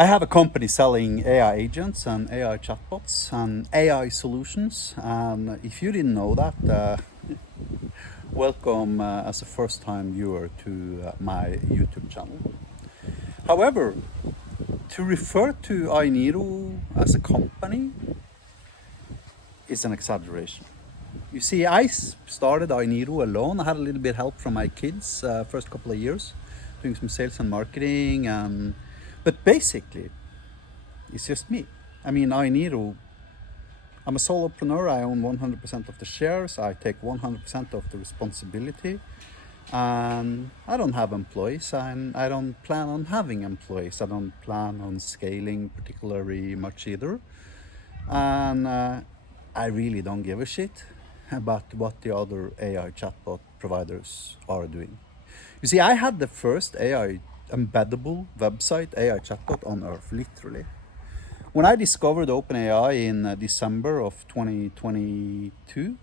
I have a company selling AI agents and AI chatbots and AI solutions. And if you didn't know that, welcome as a first-time viewer to my YouTube channel. However, to refer to Ainiro as a company is an exaggeration. You see, I started Ainiro alone. I had a little bit help from my kids first couple of years, doing some sales and marketing. But basically, it's just me. I mean, Ainiro, I'm a solopreneur. I own 100% of the shares. I take 100% of the responsibility. And I don't have employees, and I don't plan on having employees. I don't plan on scaling particularly much either. And I really don't give a shit about what the other AI chatbot providers are doing. You see, I had the first AI embeddable website, AI chatbot on Earth, literally. When I discovered OpenAI in December of 2022,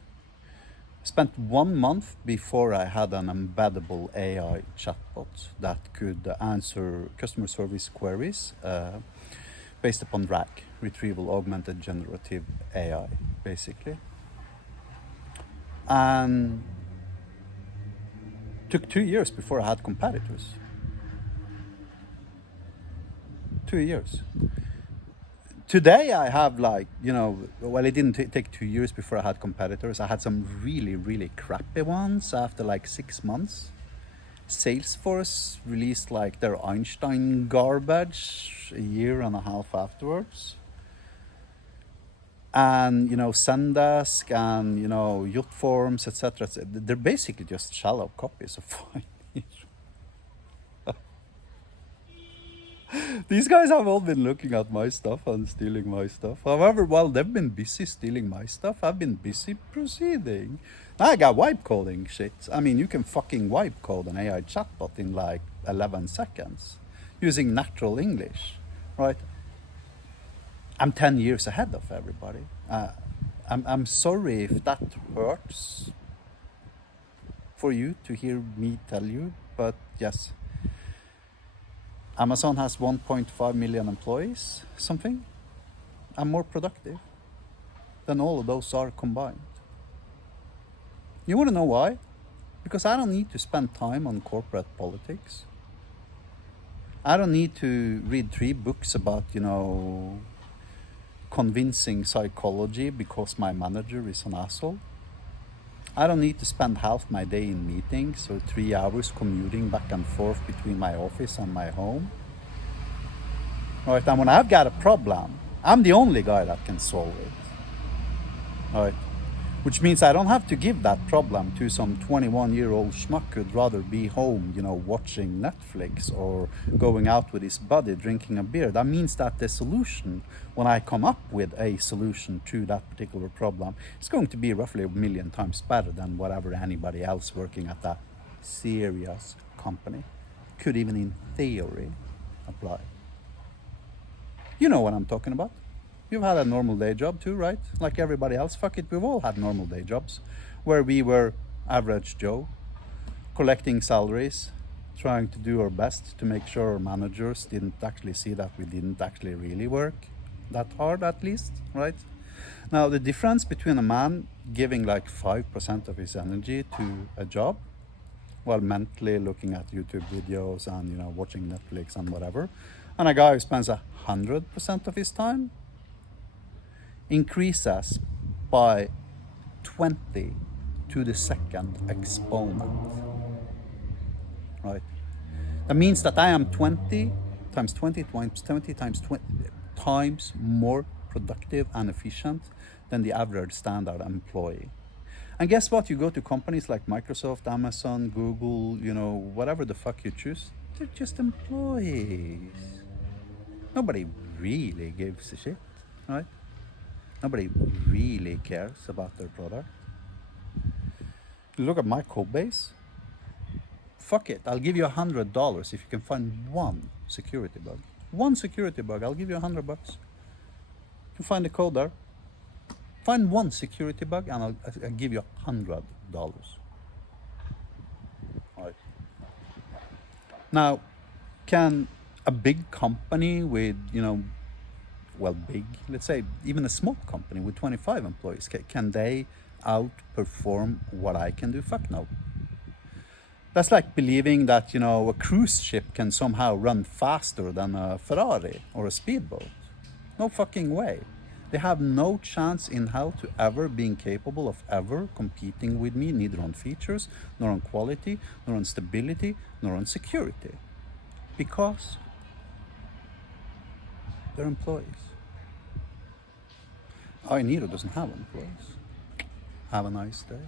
spent 1 month before I had an embeddable AI chatbot that could answer customer service queries based upon RAG, Retrieval Augmented Generative AI, basically. And took 2 years before I had competitors. 2 years. Today I have well, it didn't take 2 years before I had competitors. I had some really crappy ones after 6 months. Salesforce released their Einstein garbage a year and a half afterwards. And Zendesk and Yacht Forms, etc. They're basically just shallow copies of Ainiro. These guys have all been looking at my stuff and stealing my stuff. However, while they've been busy stealing my stuff, I've been busy proceeding. I got wipe coding shit. I mean, you can fucking wipe code an AI chatbot in 11 seconds using natural English, right? I'm 10 years ahead of everybody. I'm sorry if that hurts for you to hear me tell you, but yes. Amazon has 1.5 million employees, something. I'm more productive than all of those are combined. You want to know why? Because I don't need to spend time on corporate politics. I don't need to read 3 books about, convincing psychology because my manager is an asshole. I don't need to spend half my day in meetings or 3 hours commuting back and forth between my office and my home. Right, and when I've got a problem, I'm the only guy that can solve it. Right, which means I don't have to give that problem to some 21-year-old schmuck who'd rather be home, watching Netflix or going out with his buddy drinking a beer. That means that the solution, when I come up with a solution to that particular problem, is going to be roughly 1 million times better than whatever anybody else working at that serious company could even in theory apply. You know what I'm talking about. You've had a normal day job too, right? Like everybody else. Fuck it, we've all had normal day jobs where we were average Joe, collecting salaries, trying to do our best to make sure our managers didn't actually see that we didn't actually really work that hard, at least, right? Now, the difference between a man giving 5% of his energy to a job while mentally looking at YouTube videos and, watching Netflix and whatever, and a guy who spends 100% of his time increases by 20 to the second exponent, right? That means that I am 20 times 20 times 20 times 20 times more productive and efficient than the average standard employee. And guess what? You go to companies like Microsoft, Amazon, Google, whatever the fuck you choose, they're just employees. Nobody really gives a shit, right? Nobody really cares about their product. Look at my code base. Fuck it, I'll give you $100 if you can find one security bug. One security bug, I'll give you $100. You find the code there. Find one security bug and I'll give you $100. Right. Now, can a big company with, well, big, let's say even a small company with 25 employees, can they outperform what I can do? Fuck no. That's like believing that, a cruise ship can somehow run faster than a Ferrari or a speedboat. No fucking way. They have no chance in hell to ever being capable of ever competing with me, neither on features, nor on quality, nor on stability, nor on security. Because they're employees. Niro doesn't have employees. Have a nice day.